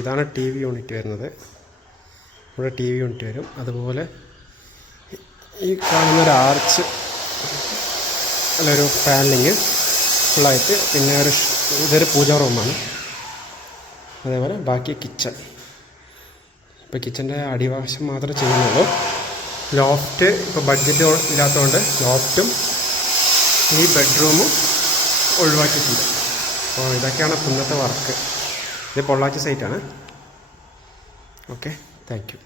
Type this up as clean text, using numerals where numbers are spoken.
ഇതാണ് T V unit വരുന്നത്. ഇവിടെ ടി വി യൂണിറ്റ് വരും. അതുപോലെ ഈ കാണുന്നൊരു ആർച്ച് അല്ലൊരു പാനലിങ് ഫുള്ളായിട്ട്, പിന്നെ ഇതൊരു പൂജാ റൂമാണ്. അതേപോലെ ബാക്കി കിച്ചൺ. ഇപ്പോൾ കിച്ചൻ്റെ അടിവശം മാത്രമേ ചെയ്യുന്നുള്ളൂ. ലോഫ്റ്റ് ഇപ്പോൾ ബഡ്ജറ്റ് ഇല്ലാത്തതുകൊണ്ട് ലോഫ്റ്റും ഈ ബെഡ്റൂമും ഒഴിവാക്കിയിട്ടുണ്ട്. അപ്പോൾ ഇതൊക്കെയാണ് ഇന്നത്തെ വർക്ക്. ഇത് പൊള്ളാച്ചി സൈറ്റാണ്. Okay, thank you.